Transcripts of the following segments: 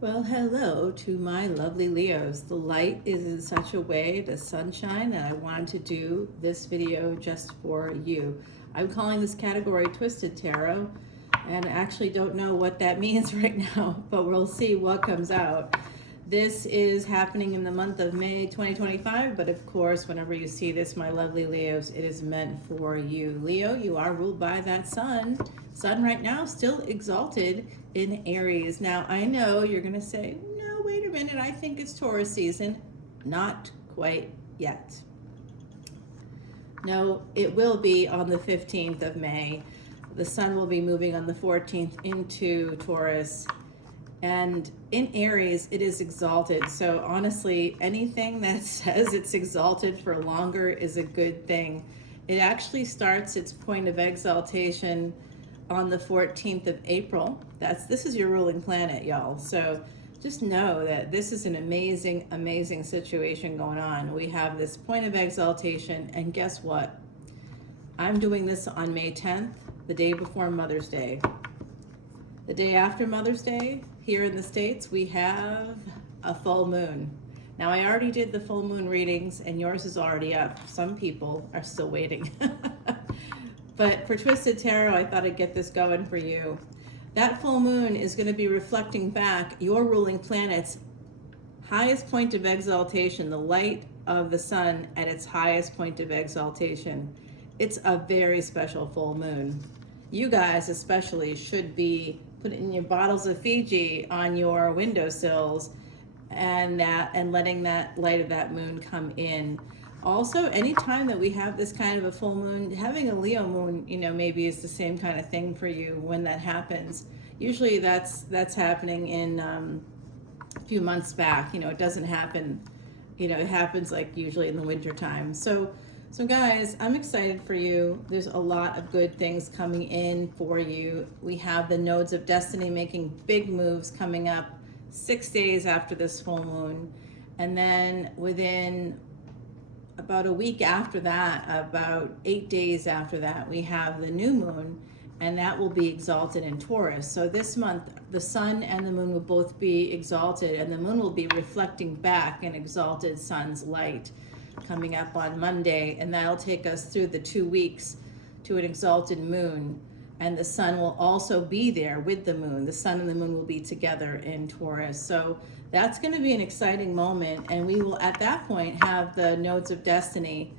Well, hello to my lovely Leos. The light is in such a way, the sunshine, that I wanted to do this video just for you. I'm calling this category Twisted Tarot, and I actually don't know what that means right now, but we'll see what comes out. This is happening in the month of May 2025, but of course, whenever you see this, my lovely Leos, it is meant for you. Leo, you are ruled by that sun. Sun right now still exalted in Aries. Now, I know you're going to say, no, wait a minute, I think it's Taurus season. Not quite yet. No, it will be on the 15th of May. The sun will be moving on the 14th into Taurus. And in Aries, it is exalted. So honestly, anything that says it's exalted for longer is a good thing. It actually starts its point of exaltation on the 14th of April. This is your ruling planet, y'all. So just know that this is an amazing, amazing situation going on. We have this point of exaltation, and guess what? I'm doing this on May 10th, the day before Mother's Day. The day after Mother's Day, here in the States, we have a full moon. Now, I already did the full moon readings, and yours is already up. Some people are still waiting. But for Twisted Tarot, I thought I'd get this going for you. That full moon is going to be reflecting back your ruling planet's highest point of exaltation, the light of the sun at its highest point of exaltation. It's a very special full moon. You guys especially should be putting your bottles of Fiji on your windowsills and letting that light of that moon come in. Also, anytime that we have this kind of a full moon, having a Leo moon, maybe is the same kind of thing for you when that happens. Usually that's happening in a few months back. It doesn't happen, it happens like usually in the winter time. So guys, I'm excited for you. There's a lot of good things coming in for you. We have the nodes of destiny making big moves coming up 6 days after this full moon. And then within about a week after that, about 8 days after that, we have the new moon, and that will be exalted in Taurus. So this month, the sun and the moon will both be exalted, and the moon will be reflecting back an exalted sun's light coming up on Monday, and that'll take us through the 2 weeks to an exalted moon. And the sun will also be there with the moon. The sun and the moon will be together in Taurus. So that's going to be an exciting moment. And we will, at that point, have the nodes of destiny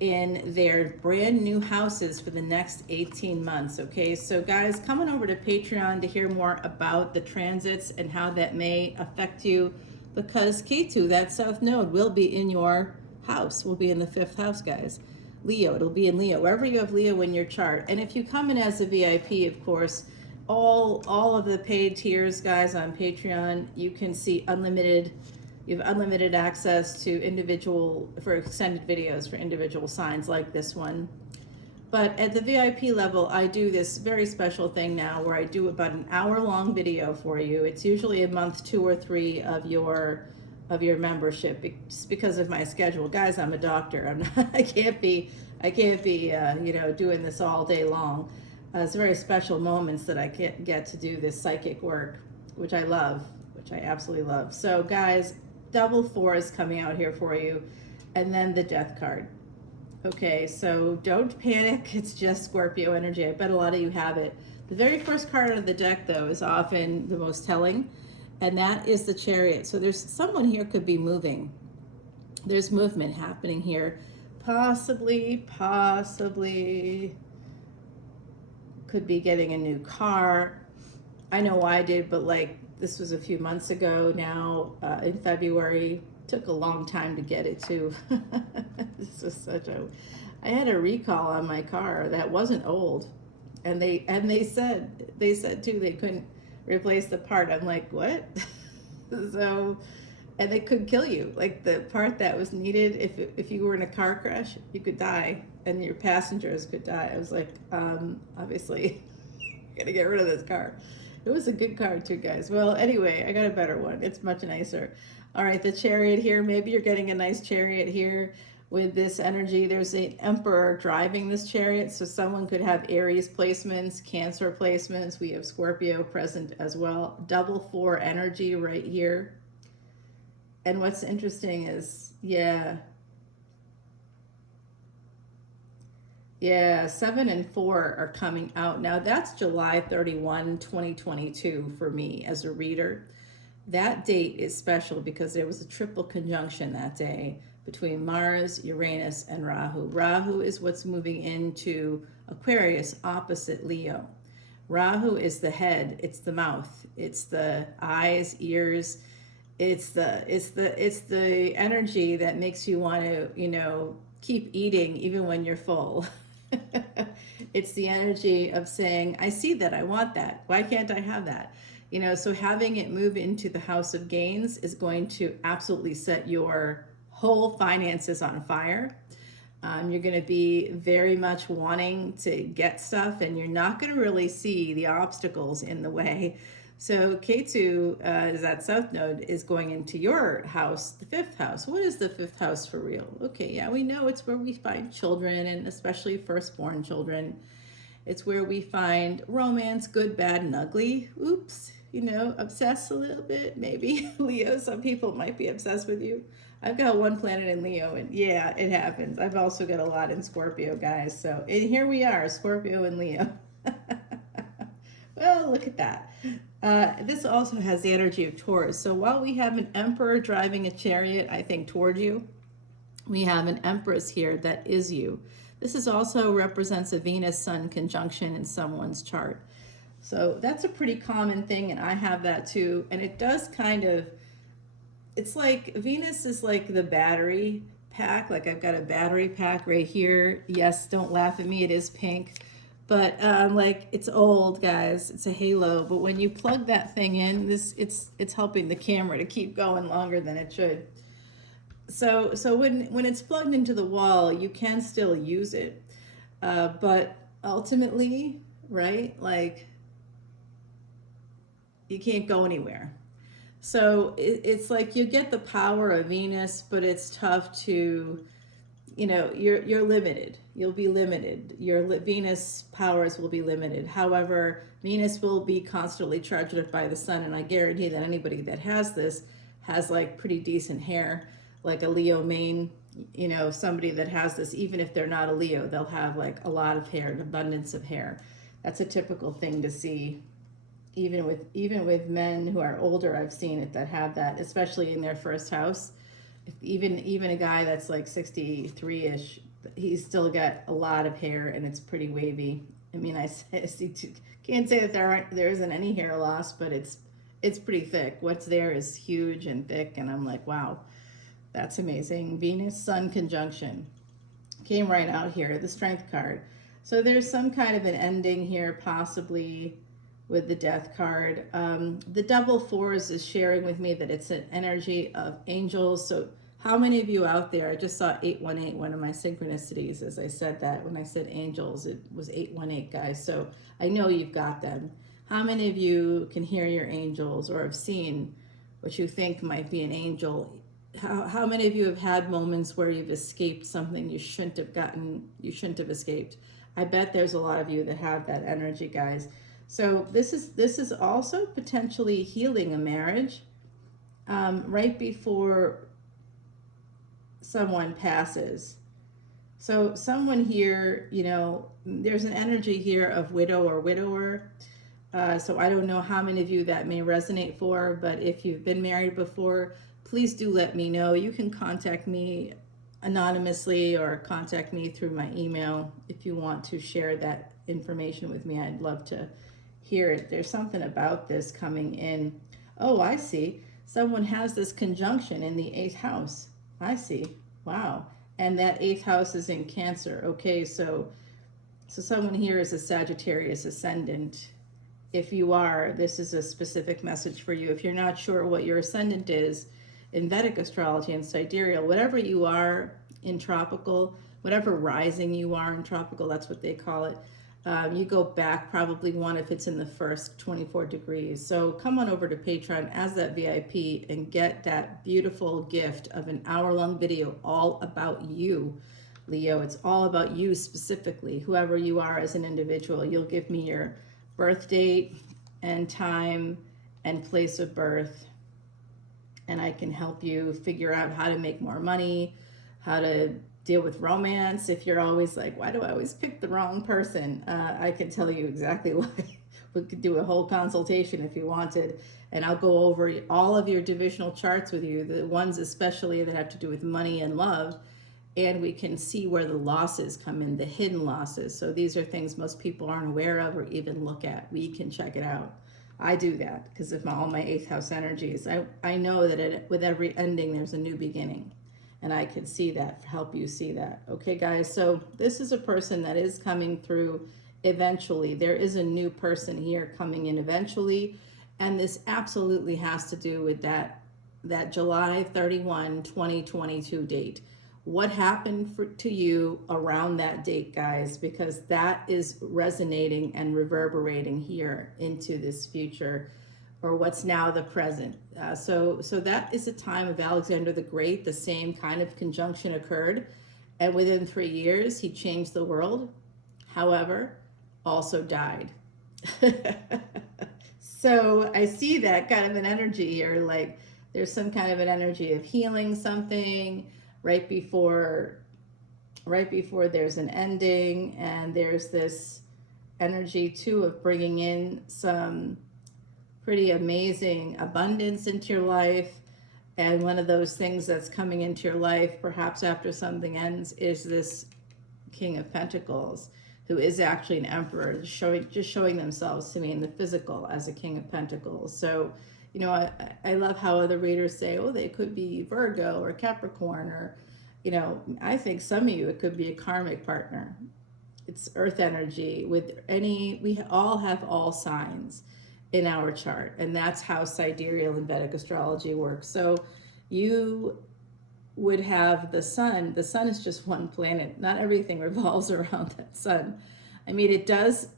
in their brand new houses for the next 18 months. Okay, so guys, come on over to Patreon to hear more about the transits and how that may affect you, because Ketu, that south node, will be in your house, will be in the 5th house, guys. Leo, it'll be in Leo, wherever you have Leo in your chart. And if you come in as a VIP, of course, all of the paid tiers, guys, on Patreon, you can see unlimited, you have unlimited access to for extended videos for individual signs like this one. But at the VIP level, I do this very special thing now where I do about an hour-long video for you. It's usually a month, 2 or 3 of your membership, just because of my schedule. Guys, I'm a doctor. I can't be doing this all day long. It's very special moments that I get to do this psychic work, which I love, which I absolutely love. So guys, double 4 is coming out here for you, and then the death card. Okay, so don't panic. It's just Scorpio energy. I bet a lot of you have it. The very first card of the deck, though, is often the most telling, and that is the Chariot. So there's someone here could be moving. There's movement happening here. Possibly could be getting a new car. I know I did, but this was a few months ago now, in February. Took a long time to get it too. This was I had a recall on my car that wasn't old. And they said too, they couldn't replace the part. I'm like, what? So, and they could kill you. Like the part that was needed, if you were in a car crash, you could die, and your passengers could die. I was like, obviously, gotta get rid of this car. It was a good car too, guys. Well, anyway, I got a better one. It's much nicer. All right, the Chariot here. Maybe you're getting a nice Chariot here. with this energy. There's an emperor driving this chariot, so someone could have Aries placements, Cancer placements. We have Scorpio present as well. Double 4 energy right here. And what's interesting is, yeah, 7 and 4 are coming out. Now that's July 31, 2022 for me as a reader. That date is special because there was a triple conjunction that day between Mars, Uranus, and Rahu. Rahu is what's moving into Aquarius opposite Leo. Rahu is the head, it's the mouth, it's the eyes, ears, it's the energy that makes you want to, you know, keep eating even when you're full. It's the energy of saying, I see that, I want that. Why can't I have that? You know, so having it move into the house of gains is going to absolutely set your whole finances on fire. You're going to be very much wanting to get stuff, and you're not going to really see the obstacles in the way. So Ketu, is that south node, is going into your house, the 5th house. What is the 5th house for real? Okay, yeah, we know it's where we find children, and especially firstborn children. It's where we find romance, good, bad, and ugly. Oops, you know, obsessed a little bit, maybe. Leo, some people might be obsessed with you. I've got 1 planet in Leo, and yeah, it happens. I've also got a lot in Scorpio, guys. So, and here we are, Scorpio and Leo. Well, look at that. This also has the energy of Taurus. So while we have an emperor driving a chariot, I think, toward you, we have an empress here that is you. This is also represents a Venus-Sun conjunction in someone's chart. So that's a pretty common thing, and I have that too. And it does kind of, it's like Venus is like the battery pack. Like I've got a battery pack right here. Yes, don't laugh at me, it is pink. But like it's old, guys. It's a halo. But when you plug that thing in, it's helping the camera to keep going longer than it should. So when it's plugged into the wall, you can still use it. But ultimately, right, like you can't go anywhere. So it's like you get the power of Venus, but it's tough to, you know, you're limited. You'll be limited. Your Venus powers will be limited. However, Venus will be constantly charged up by the sun, and I guarantee that anybody that has this has like pretty decent hair, like a Leo mane. You know, somebody that has this, even if they're not a Leo, they'll have like a lot of hair, an abundance of hair. That's a typical thing to see. Even with men who are older, I've seen it that have that, especially in their first house. Even a guy that's like 63-ish, he's still got a lot of hair and it's pretty wavy. I mean, I can't say that there isn't any hair loss, but it's pretty thick. What's there is huge and thick, and I'm like, wow, that's amazing. Venus Sun conjunction came right out here, the Strength card. So there's some kind of an ending here, possibly with the Death card. The double 4s is sharing with me that it's an energy of angels. So how many of you out there, I just saw 818, one of my synchronicities, as I said that. When I said angels, it was 818, guys. So I know you've got them. How many of you can hear your angels or have seen what you think might be an angel? How many of you have had moments where you've escaped something you shouldn't have escaped? I bet there's a lot of you that have that energy, guys. So this is also potentially healing a marriage right before someone passes. So someone here, you know, there's an energy here of widow or widower. So I don't know how many of you that may resonate for, but if you've been married before, please do let me know. You can contact me anonymously or contact me through my email if you want to share that information with me. I'd love to hear it. There's something about this coming in. Oh, I see. Someone has this conjunction in the 8th house. I see. Wow. And that 8th house is in Cancer. Okay, so someone here is a Sagittarius ascendant. If you are, this is a specific message for you. If you're not sure what your ascendant is in Vedic astrology and sidereal, whatever you are in tropical, whatever rising you are in tropical, that's what they call it. You go back probably one if it's in the first 24 degrees. So come on over to Patreon as that VIP and get that beautiful gift of an hour-long video all about you, Leo. It's all about you specifically, whoever you are as an individual. You'll give me your birth date and time and place of birth, and I can help you figure out how to make more money, how to deal with romance. If you're always like, why do I always pick the wrong person? I can tell you exactly why. We could do a whole consultation if you wanted, and I'll go over all of your divisional charts with you, the ones especially that have to do with money and love, and we can see where the losses come in, the hidden losses. So these are things most people aren't aware of or even look at. We can check it out. I do that because of all my 8th house energies. I know that with every ending, there's a new beginning. And I can see that, help you see that. Okay, guys, so this is a person that is coming through eventually. There is a new person here coming in eventually. And this absolutely has to do with that July 31, 2022 date. What happened to you around that date, guys? Because that is resonating and reverberating here into this future, or what's now the present. So that is a time of Alexander the Great. The same kind of conjunction occurred, and within 3 years, he changed the world. However, also died. So I see that kind of an energy here, like there's some kind of an energy of healing something right before there's an ending, and there's this energy too of bringing in some pretty amazing abundance into your life. And one of those things that's coming into your life, perhaps after something ends, is this King of Pentacles, who is actually an emperor, just showing themselves to me in the physical as a King of Pentacles. So, you know, I love how other readers say, oh, they could be Virgo or Capricorn, or, you know, I think some of you, it could be a karmic partner. It's earth energy we all have all signs in our chart, and that's how sidereal and Vedic astrology works. So you would have the sun. The sun is just one planet. Not everything revolves around that sun. I mean, it does,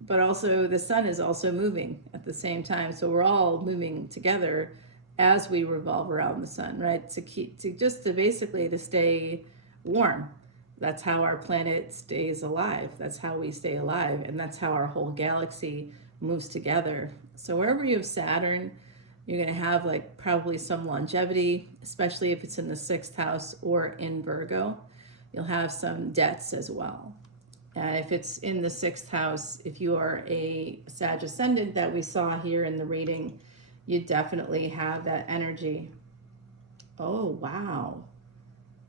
but also the sun is also moving at the same time. So we're all moving together as we revolve around the sun, right? To basically stay warm. That's how our planet stays alive. That's how we stay alive, and that's how our whole galaxy moves together. So wherever you have Saturn, you're going to have like probably some longevity, especially if it's in the 6th house or in Virgo. You'll have some debts as well. And if it's in the 6th house, if you are a Sag Ascendant that we saw here in the reading, you definitely have that energy. Oh, wow.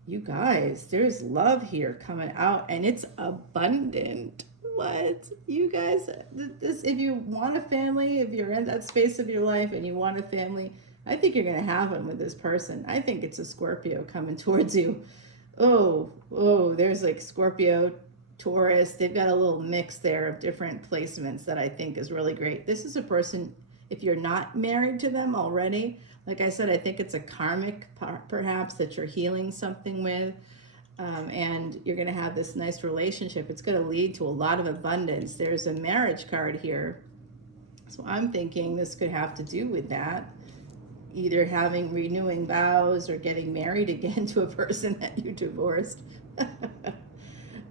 You guys, there's love here coming out, and it's abundant. What? You guys, this, if you want a family, if you're in that space of your life and you want a family, I think you're going to have one with this person. I think it's a Scorpio coming towards you. Oh, there's like Scorpio, Taurus. They've got a little mix there of different placements that I think is really great. This is a person, if you're not married to them already, like I said, I think it's a karmic perhaps that you're healing something with. And you're going to have this nice relationship. It's going to lead to a lot of abundance. There's a marriage card here. So I'm thinking this could have to do with that. Either renewing vows or getting married again to a person that you divorced.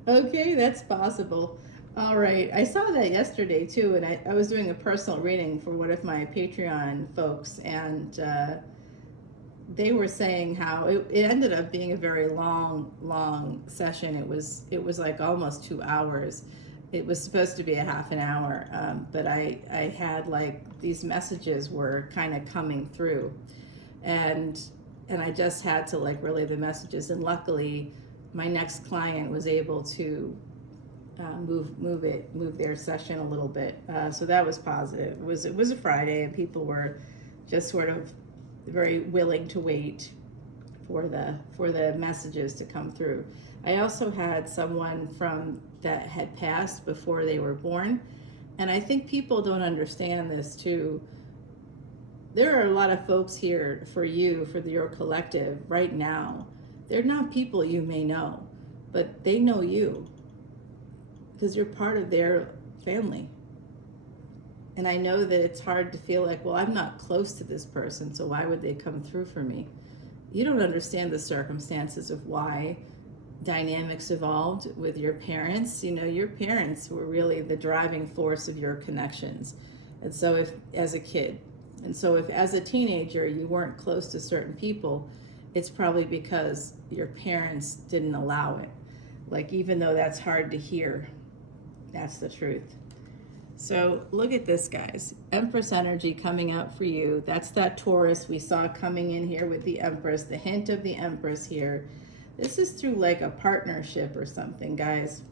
Okay, that's possible. All right. I saw that yesterday too. And I was doing a personal reading for one of my Patreon folks. And they were saying how it ended up being a very long session. It was like almost 2 hours. It was supposed to be a half an hour, but I had like these messages were kind of coming through, and I just had to like relay the messages. And luckily, my next client was able to move their session a little bit, so that was positive. It was a Friday, and people were just sort of very willing to wait for the messages to come through. I also had someone that had passed before they were born, and I think people don't understand this too. There are a lot of folks here for your collective right now. They're not people you may know, but they know you. because you're part of their family. And I know that it's hard to feel like, well, I'm not close to this person, so why would they come through for me? You don't understand the circumstances of why dynamics evolved with your parents. You know, your parents were really the driving force of your connections. And so if as a kid, and so if as a teenager you weren't close to certain people, it's probably because your parents didn't allow it. Like, even though that's hard to hear, that's the truth. So look at this, guys. Empress energy coming out for you. That's that Taurus we saw coming in here with the Empress, the hint of the Empress here. This is through like a partnership or something, guys.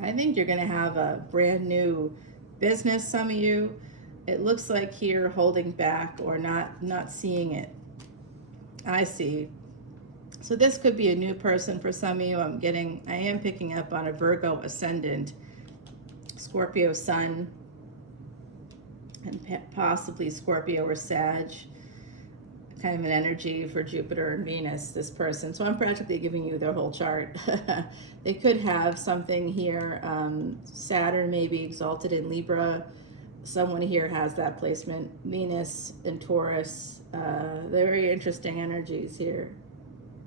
I think you're going to have a brand new business, some of you. It looks like here holding back or not seeing it. I see. So this could be a new person for some of you. I am picking up on a Virgo ascendant, Scorpio sun, and possibly Scorpio or Sag, kind of an energy for Jupiter and Venus, this person. So I'm practically giving you their whole chart. They could have something here, Saturn maybe exalted in Libra. Someone here has that placement, Venus and Taurus. Very interesting energies here.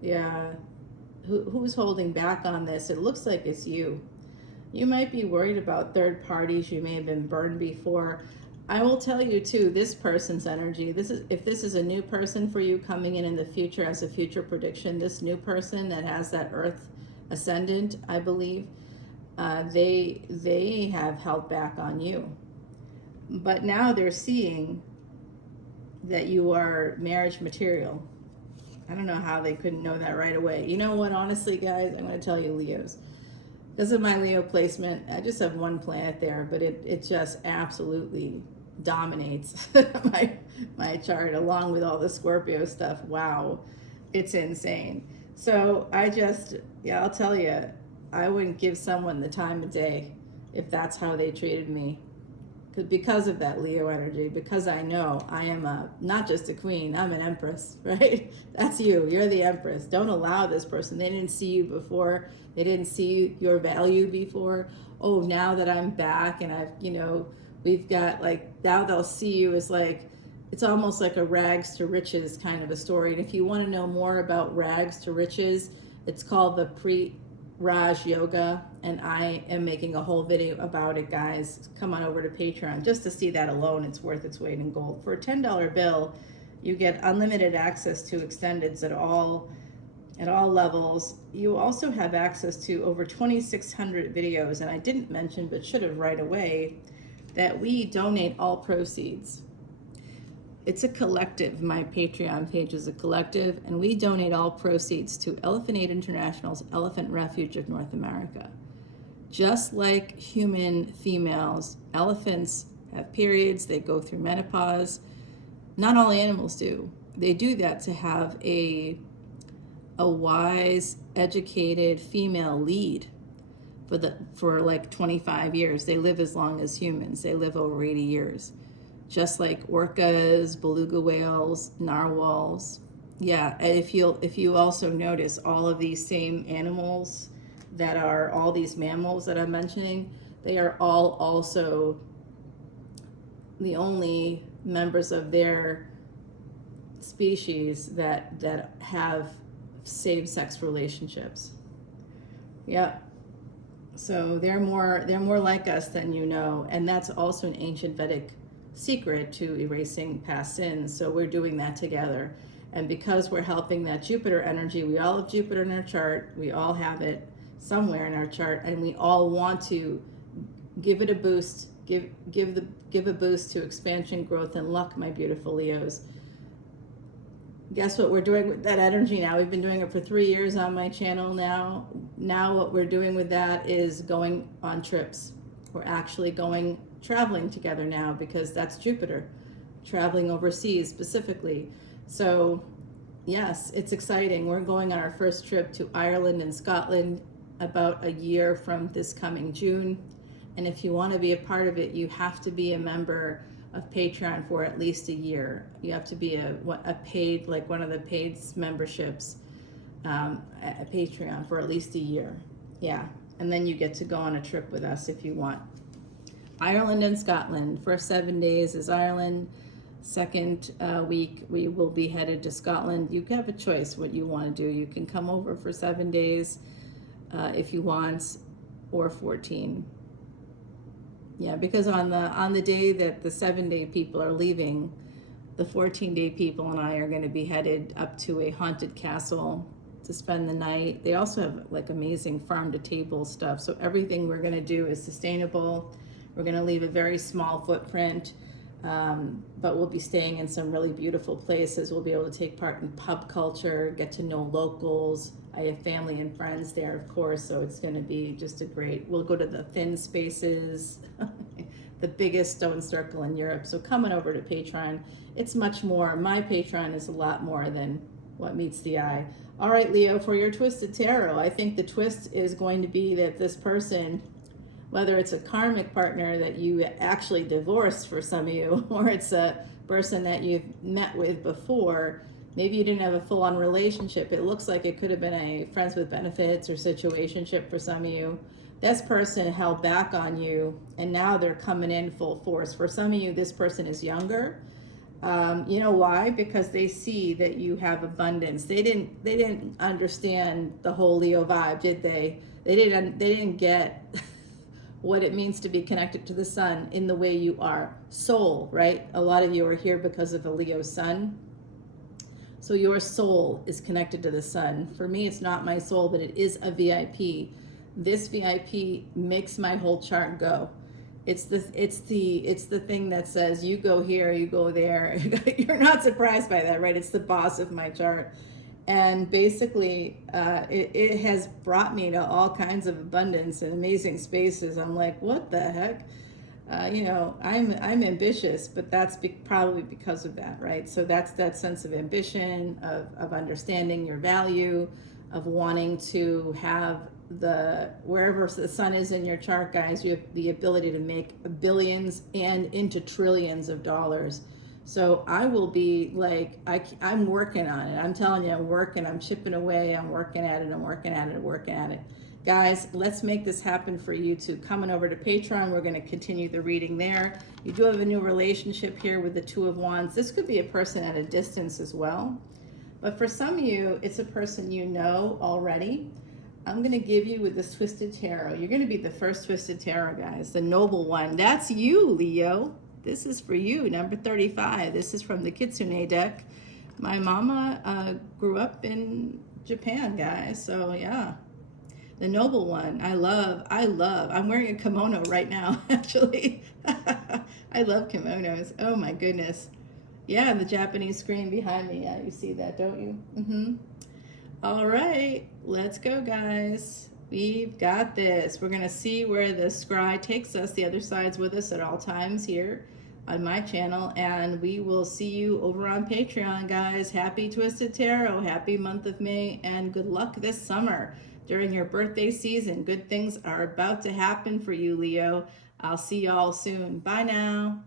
Yeah. Who's holding back on this? It looks like it's you. You might be worried about third parties. You may have been burned before. I will tell you too, this person's energy, if this is a new person for you coming in the future as a future prediction, this new person that has that Earth ascendant, I believe, they have held back on you. But now they're seeing that you are marriage material. I don't know how they couldn't know that right away. You know what, honestly, guys, I'm going to tell you, Leos. Because of my Leo placement, I just have one planet there, but it just absolutely dominates my chart, along with all the Scorpio stuff. Wow, it's insane. So I'll tell you, I wouldn't give someone the time of day if that's how they treated me. Because of that Leo energy, because I know I am not just a queen, I'm an empress, right? That's you. You're the empress. Don't allow this person. They didn't see you before. They didn't see your value before. Oh, now that I'm back and we've got now they'll see you as it's almost like a rags to riches kind of a story. And if you want to know more about rags to riches, it's called the Raj Yoga, and I am making a whole video about it, guys. Come on over to Patreon just to see that alone. It's worth its weight in gold. For a $10 bill, you get unlimited access to extendeds at all levels. You also have access to over 2,600 videos, and I didn't mention, but should have right away, that we donate all proceeds. It's a collective. My Patreon page is a collective, and we donate all proceeds to Elephant Aid International's Elephant Refuge of North America. Just like human females, elephants have periods, they go through menopause. Not all animals do. They do that to have a wise, educated female lead for 25 years. They live as long as humans. They live over 80 years. Just like orcas, beluga whales, narwhals. Yeah, and if you also notice, all of these same animals that are all these mammals that I'm mentioning, they are all also the only members of their species that have same-sex relationships. Yep. So they're more like us than you know, and that's also an ancient Vedic secret to erasing past sins. So we're doing that together. And because we're helping that Jupiter energy, we all have Jupiter in our chart, we all have it somewhere in our chart, and we all want to give it a boost, give a boost to expansion, growth, and luck, my beautiful Leos. Guess what we're doing with that energy now? We've been doing it for 3 years on my channel now. Now what we're doing with that is going on trips. We're actually traveling together now, because that's Jupiter, traveling overseas specifically. So yes, it's exciting. We're going on our first trip to Ireland and Scotland about a year from this coming June. And if you want to be a part of it, you have to be a member of Patreon for at least a year. You have to be a paid, one of the paid memberships at Patreon for at least a year. Yeah. and then you get to go on a trip with us if you want. Ireland and Scotland. First 7 days is Ireland. Second week, we will be headed to Scotland. You have a choice what you want to do. You can come over for 7 days if you want, or 14. Yeah, because on the day that the 7-day people are leaving, the 14-day people and I are going to be headed up to a haunted castle to spend the night. They also have like amazing farm to table stuff. So everything we're going to do is sustainable. We're going to leave a very small footprint, but we'll be staying in some really beautiful places. We'll be able to take part in pub culture, get to know locals. I have family and friends there, of course, so it's going to be just a great, we'll go to the thin spaces, the biggest stone circle in Europe. So coming over to Patreon, it's much more, my Patreon is a lot more than what meets the eye. All right, Leo, for your Twisted Tarot, I think the twist is going to be that this person, whether it's a karmic partner that you actually divorced for some of you, or it's a person that you've met with before, maybe you didn't have a full-on relationship. It looks like it could have been a friends with benefits or situationship for some of you. This person held back on you, and now they're coming in full force. For some of you, this person is younger. You know why? Because they see that you have abundance. They didn't understand the whole Leo vibe, did they? They didn't get what it means to be connected to the sun in the way you are. Soul, right? A lot of you are here because of a Leo sun. So your soul is connected to the sun. For me, it's not my soul, but it is a VIP. This VIP makes my whole chart go. It's the thing that says you go here, you go there. You're not surprised by that, right? It's the boss of my chart. And basically, it has brought me to all kinds of abundance and amazing spaces. I'm like, what the heck? You know, I'm ambitious, but that's probably because of that, right? So that's that sense of ambition, of understanding your value, of wanting to have wherever the sun is in your chart, guys, you have the ability to make billions and into trillions of dollars. So I will be like, I'm working on it. I'm telling you, I'm chipping away, I'm working at it. Guys, let's make this happen for you too. Coming over to Patreon, we're going to continue the reading there. You do have a new relationship here with the Two of Wands. This could be a person at a distance as well. But for some of you, it's a person you know already. I'm going to give you with this Twisted Tarot. You're going to be the first Twisted Tarot, guys. The Noble One. That's you, Leo. This is for you, number 35. This is from the Kitsune deck. My mama grew up in Japan, guys. So, yeah. The Noble One. I love. I'm wearing a kimono right now, actually. I love kimonos. Oh, my goodness. Yeah, the Japanese screen behind me. Yeah, you see that, don't you? Mm-hmm. All right, let's go, guys. We've got this. We're going to see where the scry takes us. The other side's with us at all times here on my channel, and we will see you over on Patreon, guys. Happy Twisted Tarot. Happy month of May, and good luck this summer during your birthday season. Good things are about to happen for you, Leo. I'll see y'all soon. Bye now.